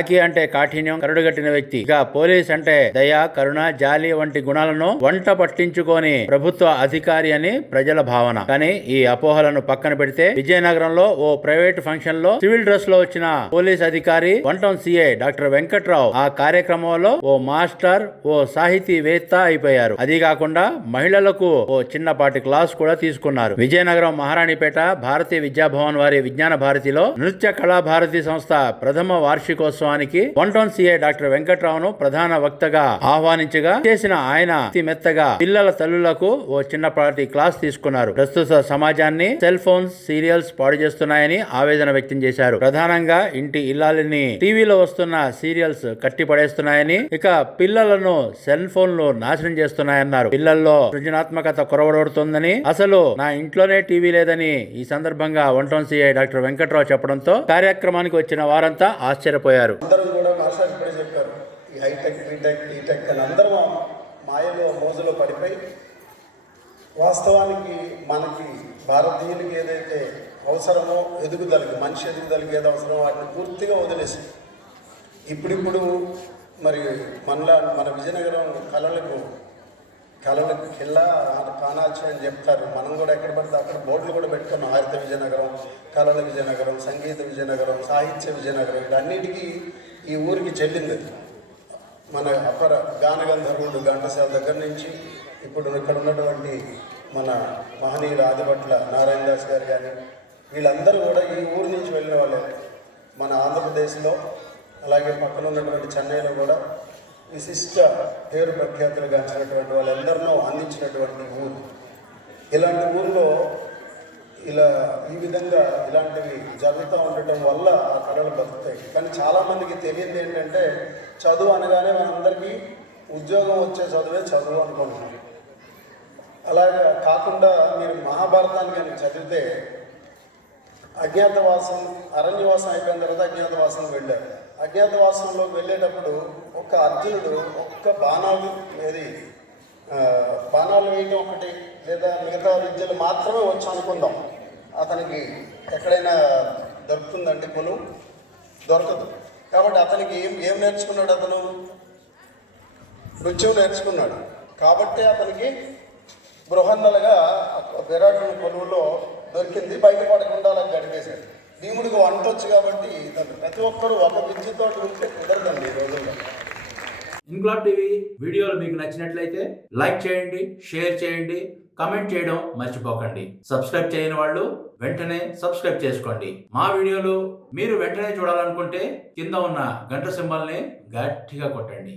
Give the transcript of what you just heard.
ఖాకి అంటే కాఠిన్యం కరుడుగట్టిన వ్యక్తి. ఇక పోలీస్ అంటే దయ కరుణ జాలి వంటి గుణాలను వంట పట్టించుకొని ప్రభుత్వ అధికారి అని ప్రజల భావన. కానీ ఈ అపోహలను పక్కన పెడితే విజయనగరంలో ఓ ప్రైవేట్ ఫంక్షన్లో సివిల్ డ్రెస్లో వచ్చిన పోలీస్ అధికారి వంటం సిఐ డాక్టర్ వెంకట్రావు ఆ కార్యక్రమంలో ఓ మాస్టర్ ఓ సాహితీవేత్త అయిపోయారు. అది కాకుండా మహిళలకు ఓ చిన్నపాటి క్లాస్ కూడా తీసుకున్నారు. విజయనగరం మహారాణిపేట భారతీయ విద్యాభవన్ వారి విజ్ఞాన భారతిలో నృత్య కళా భారతి సంస్థ ప్రథమ వార్షికోత్సవం వార్షికోత్సవానికి వంటోన్ సిఐ డాక్టర్ వెంకట్రావును ప్రధాన వక్తగా ఆహ్వానించగా చేసిన ఆయన మెత్తగా పిల్లల తల్లులకు ఓ చిన్నపాటి క్లాస్ తీసుకున్నారు. ప్రస్తుత సమాజాన్ని సెల్ ఫోన్స్ సీరియల్స్ పాడు చేస్తున్నాయని ఆవేదన వ్యక్తం చేశారు. ప్రధానంగా ఇంటి ఇల్లాలని టీవీలో వస్తున్న సీరియల్స్ కట్టి పడేస్తున్నాయని ఇక పిల్లలను సెల్ ఫోన్లు నాశనం చేస్తున్నాయన్నారు. పిల్లల్లో సృజనాత్మకత కొరవడబడుతుందని అసలు నా ఇంట్లోనే టీవీ లేదని ఈ సందర్భంగా one town CI doctor Venkatrao చెప్పడంతో కార్యక్రమానికి వచ్చిన వారంతా ఆశ్చర్యపోయారు. అందరూ కూడా మాస్టర్ ఇప్పుడే చెప్పారు. ఈ హైటెక్ బీటెక్ ఈటెక్ అని అందరూ మాయలో మోజులో పడిపోయి వాస్తవానికి మనకి భారతీయులకి ఏదైతే అవసరమో ఎదుగుదలకి మనిషి ఎదుగుదలకి ఏది అవసరమో వాటిని పూర్తిగా వదిలేసి ఇప్పుడిప్పుడు మరి మనలా మన విజయనగరం కళలకు కళలకు కిల్లా కానాల్చి అని చెప్తారు. మనం కూడా ఎక్కడ పడితే అక్కడ బోర్డులు కూడా పెట్టుకున్నాం. హరిత విజయనగరం కళల విజయనగరం సంగీత విజయనగరం సాహిత్య విజయనగరం వీటన్నిటికీ ఈ ఊరికి చెల్లింది. మన అపర గానగంధర్వుడు ఘంటసాల దగ్గర నుంచి ఇప్పుడు ఇక్కడ ఉన్నటువంటి మన మహనీయులు ఆదిపట్ల నారాయణ దాస్ గారు కానీ వీళ్ళందరూ కూడా ఈ ఊరు నుంచి వెళ్ళిన వాళ్ళే. మన ఆంధ్రప్రదేశ్లో అలాగే పక్కన ఉన్నటువంటి చెన్నైలో కూడా విశిష్ట పేరు ప్రఖ్యాతులు గాంచినటువంటి వాళ్ళందరినో అందించినటువంటి ఊరు. ఇలాంటి ఊళ్ళో ఇలా ఈ విధంగా ఇలాంటివి జరుగుతూ ఉండటం వల్ల ఆ కళలు బతుకుతాయి. కానీ చాలామందికి తెలియదు ఏంటంటే చదువు అనగానే మనందరికీ ఉద్యోగం వచ్చే చదువే చదువు అనుకుంటున్నాం. అలాగా కాకుండా మీరు మహాభారతాన్ని కానీ చదివితే అజ్ఞాతవాసం అరణ్యవాసం అయిపోయిన తర్వాత అజ్ఞాతవాసం వెళ్ళారు. అజ్ఞాతవాసంలో వెళ్ళేటప్పుడు ఒక అర్జునుడు ఒక్క బాణాలు ఏది బాణాలు వేయడం ఒకటి లేదా మిగతా విద్యలు మాత్రమే వచ్చి అనుకుందాం. అతనికి ఎక్కడైనా దొరుకుతుందండి పొలం దొరకదు. కాబట్టి అతనికి ఏం ఏం నేర్చుకున్నాడు అతను? నృత్యం నేర్చుకున్నాడు. కాబట్టి అతనికి బృహన్నలుగా విరాటుని కొలువులో దొరికింది. బయటపడకుండా చేశాడు. భీముడికి వంట వచ్చు కాబట్టి తను ప్రతి ఒక్కరూ ఒక విద్యతో ఉంటే కుదరదండి ఈ రోజుల్లో. ఇంక్లాబ్ టీవీ వీడియోలు మీకు నచ్చినట్లయితే లైక్ చేయండి షేర్ చేయండి కమెంట్ చేయడం మర్చిపోకండి. సబ్స్క్రైబ్ చేయని వాళ్ళు వెంటనే సబ్స్క్రైబ్ చేసుకోండి. మా వీడియోలు మీరు వెంటనే చూడాలనుకుంటే కింద ఉన్న గంట సింబల్ని గట్టిగా కొట్టండి.